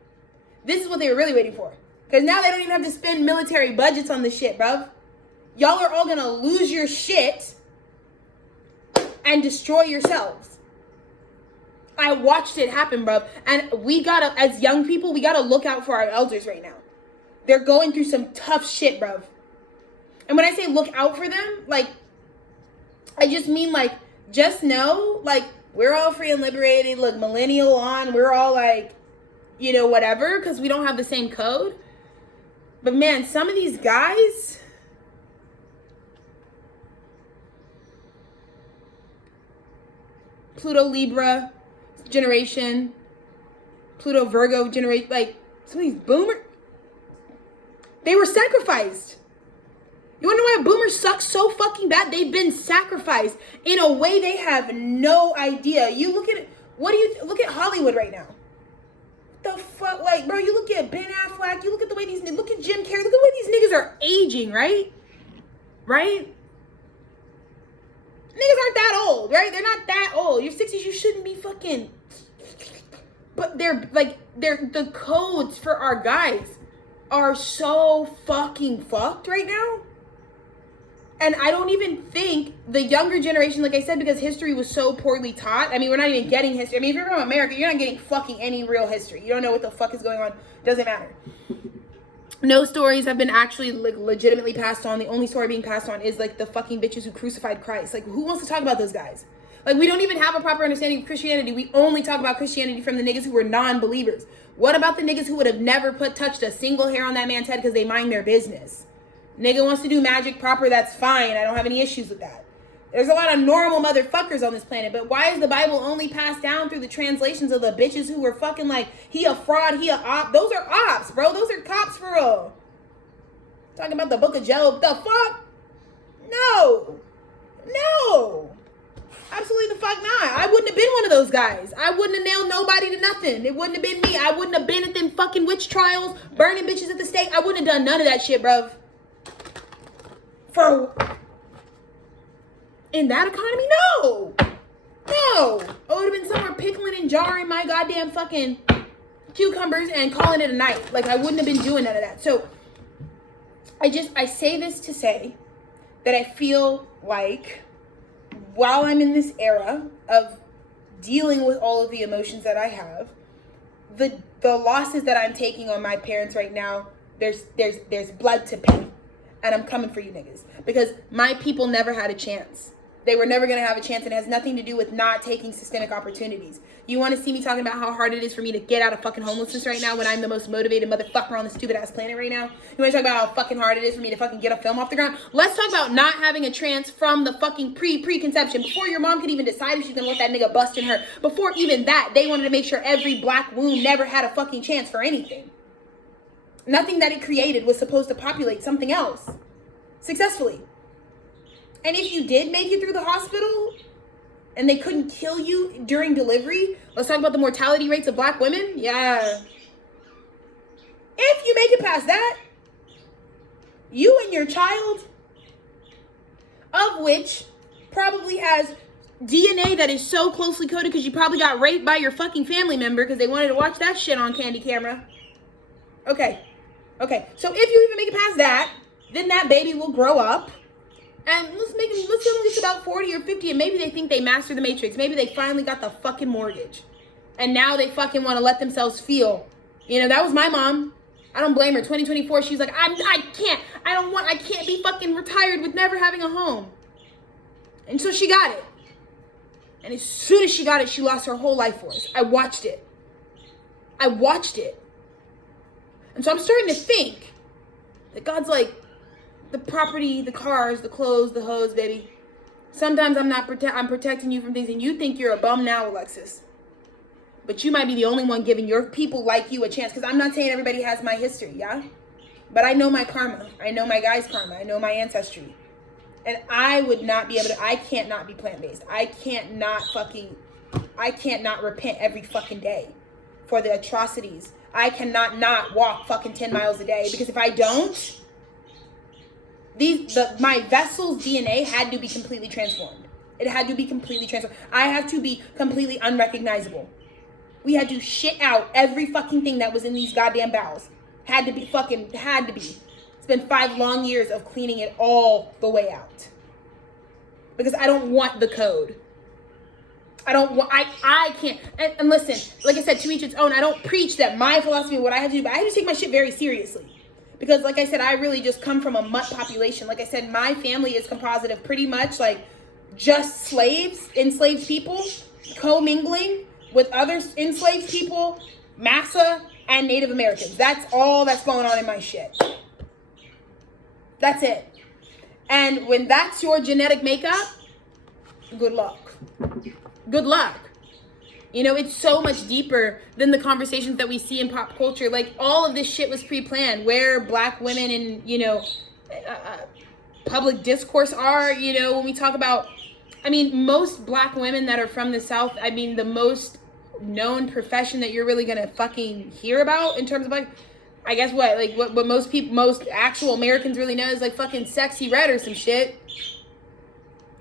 This is what they were really waiting for. Because now they don't even have to spend military budgets on this shit, bruv. Y'all are all going to lose your shit and destroy yourselves. I watched it happen, bruv. And we gotta, as young people, we gotta look out for our elders right now. They're going through some tough shit, bruv. And when I say look out for them, like, I just mean, like, just know, like, we're all free and liberated. Look, millennial on, we're all like, you know, whatever, because we don't have the same code. But man, some of these guys, Pluto Libra generation, Pluto Virgo generation, like some of these boomers, they were sacrificed. You wanna know why boomers suck so fucking bad? They've been sacrificed in a way they have no idea. You look at it, look at Hollywood right now. The fuck, like, bro, you look at Ben Affleck, you look at the way look at Jim Carrey, look at the way these niggas are aging, right? Right? Niggas aren't that old, right? They're not that old. You're 60s, you shouldn't be fucking, but the codes for our guys are so fucking fucked right now. And I don't even think the younger generation, like I said, because history was so poorly taught. I mean, we're not even getting history. I mean, if you're from America, you're not getting fucking any real history. You don't know what the fuck is going on. Doesn't matter. No stories have been actually like legitimately passed on. The only story being passed on is like the fucking bitches who crucified Christ. Like, who wants to talk about those guys? Like, we don't even have a proper understanding of Christianity. We only talk about Christianity from the niggas who were non-believers. What about the niggas who would have never touched a single hair on that man's head because they mind their business? Nigga wants to do magic proper, that's fine. I don't have any issues with that. There's a lot of normal motherfuckers on this planet, but why is the Bible only passed down through the translations of the bitches who were fucking like, he a fraud, he a op? Those are ops, bro. Those are cops for real. Talking about the book of Job. The fuck? No. Absolutely the fuck not. I wouldn't have guys. I wouldn't have nailed nobody to nothing. It wouldn't have been me. I wouldn't have been at them fucking witch trials, burning bitches at the stake. I wouldn't have done none of that shit, bruv. In that economy, no. No. I would have been somewhere pickling and jarring my goddamn fucking cucumbers and calling it a night. Like, I wouldn't have been doing none of that. So, I say this to say that I feel like while I'm in this era of dealing with all of the emotions that I have, the losses that I'm taking on my parents right now, there's blood to pay. And I'm coming for you niggas. Because my people never had a chance. They were never going to have a chance, and it has nothing to do with not taking systemic opportunities. You want to see me talking about how hard it is for me to get out of fucking homelessness right now when I'm the most motivated motherfucker on the stupid ass planet right now? You want to talk about how fucking hard it is for me to fucking get a film off the ground? Let's talk about not having a chance from the fucking preconception. Before your mom could even decide if she's going to let that nigga bust in her. Before even that, they wanted to make sure every black womb never had a fucking chance for anything. Nothing that it created was supposed to populate something else successfully. And if you did make it through the hospital and they couldn't kill you during delivery, let's talk about the mortality rates of black women. Yeah. If you make it past that, you and your child, of which probably has DNA that is so closely coded because you probably got raped by your fucking family member because they wanted to watch that shit on candy camera. Okay. So if you even make it past that, then that baby will grow up. And let's tell them it's about 40 or 50 and maybe they think they mastered the matrix. Maybe they finally got the fucking mortgage. And now they fucking want to let themselves feel. You know, that was my mom. I don't blame her. 2024, she's like, I can't be fucking retired with never having a home. And so she got it. And as soon as she got it, she lost her whole life force. I watched it. And so I'm starting to think that God's like, the property, the cars, the clothes, the hoes, baby. Sometimes I'm protecting you from things, and you think you're a bum now, Alexis. But you might be the only one giving your people like you a chance. Because I'm not saying everybody has my history, yeah? But I know my karma. I know my guy's karma. I know my ancestry. And I can't not be plant-based. I can't not repent every fucking day for the atrocities. I cannot not walk fucking 10 miles a day. Because if I don't, my vessel's DNA had to be completely transformed. It had to be completely transformed. I have to be completely unrecognizable. We had to shit out every fucking thing that was in these goddamn bowels. Had to be. It's been 5 long years of cleaning it all the way out. Because I don't want the code. I can't. And listen, like I said, to each its own. I don't preach that my philosophy, what I have to do, but I have to take my shit very seriously. Because like I said, I really just come from a mutt population. Like I said, my family is composite of pretty much like just slaves, enslaved people, commingling with other enslaved people, massa, and Native Americans. That's all that's going on in my shit. That's it. And when that's your genetic makeup, good luck. Good luck. You know, it's so much deeper than the conversations that we see in pop culture. Like, all of this shit was pre-planned. Where black women in, public discourse are, when we talk about, most black women that are from the South, the most known profession that you're really going to fucking hear about in terms of, like, I guess what most actual Americans really know is, like, fucking sexy red or some shit.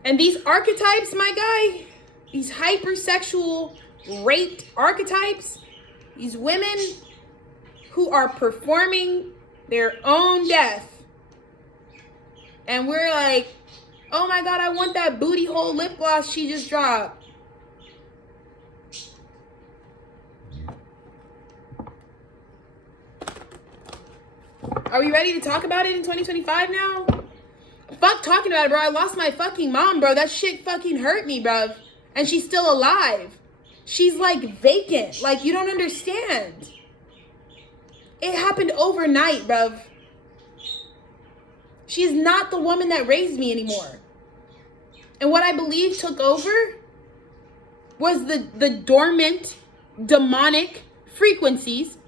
And these archetypes, my guy, these hypersexual raped archetypes, these women who are performing their own death, and we're like, oh my God, I want that booty hole lip gloss she just dropped. Are we ready to talk about it in 2025 now? Fuck talking about it, bro. I lost my fucking mom, bro. That shit fucking hurt me, bro. And she's still alive. She's like vacant. Like, you don't understand. It happened overnight, bruv. She's not the woman that raised me anymore. And what I believe took over was the dormant, demonic frequencies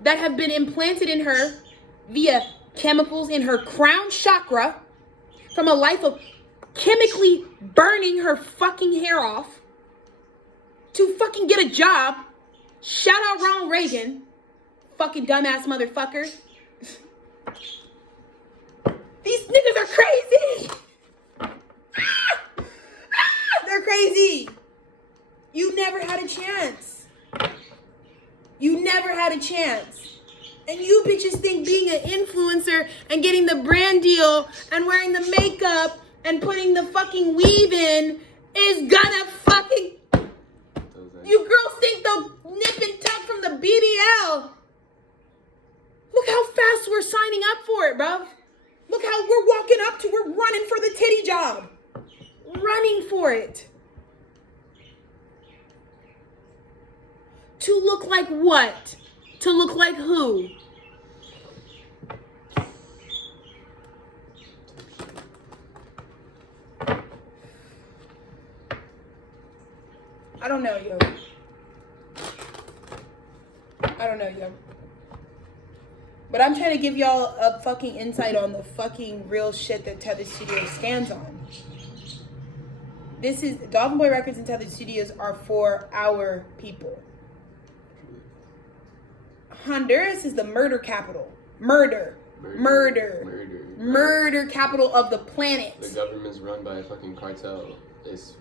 that have been implanted in her via chemicals in her crown chakra from a life of chemically burning her fucking hair off to fucking get a job. Shout out Ronald Reagan. Fucking dumbass motherfucker. These niggas are crazy. They're crazy. You never had a chance. You never had a chance. And you bitches think being an influencer and getting the brand deal and wearing the makeup and putting the fucking weave in is gonna fucking... You girls think the nip and tuck from the BBL. Look how fast we're signing up for it, bruv. Look how we're walking up to, we're running for the titty job. Running for it. To look like what? To look like who? I don't know, yo. I don't know, yo. But I'm trying to give y'all a fucking insight on the fucking real shit that Tethered Studios stands on. This is, Dolphin Boy Records and Tethered Studios are for our people. Honduras is the murder capital. Murder capital of the planet. The government's run by a fucking cartel. It's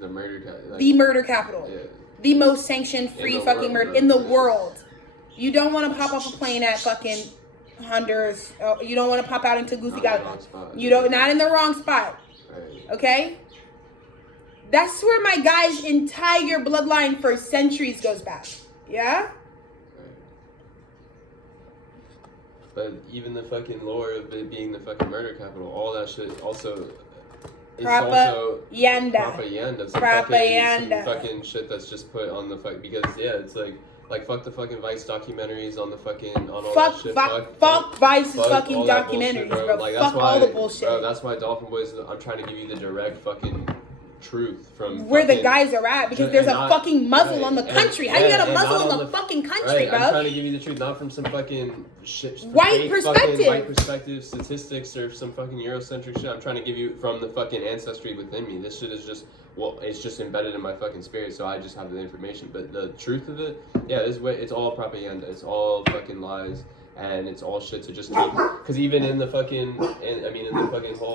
the murder capital. Like, the murder capital. Yeah. The most sanctioned, free fucking murder in the world. You don't want to pop off a plane at fucking Honduras. You don't want to pop out into Goofy Island. You don't, not in the wrong spot. Right. Okay? That's where my guy's entire bloodline for centuries goes back. Yeah? Right. But even the fucking lore of it being the fucking murder capital, all that shit also... Propaganda. Some fucking shit that's just put on the fuck, because yeah, it's like fuck the fucking Vice documentaries on the fucking on all that shit. Fuck Vice's fucking documentaries, bullshit, bro. Like, fuck all the bullshit. Bro, that's why Dolphin Boys, I'm trying to give you the direct fucking truth from where the guys are at, because there's a fucking muzzle on the country. How you got a muzzle on the fucking country, bro? I'm trying to give you the truth, not from some fucking shit, white perspective statistics or some fucking Eurocentric shit. I'm trying to give you from the fucking ancestry within me. This shit is just, well, it's just embedded in my fucking spirit, so I just have the information. But the truth of it, yeah, it's all propaganda. It's all fucking lies. And it's all shit to just keep, because even in the fucking, in the fucking whole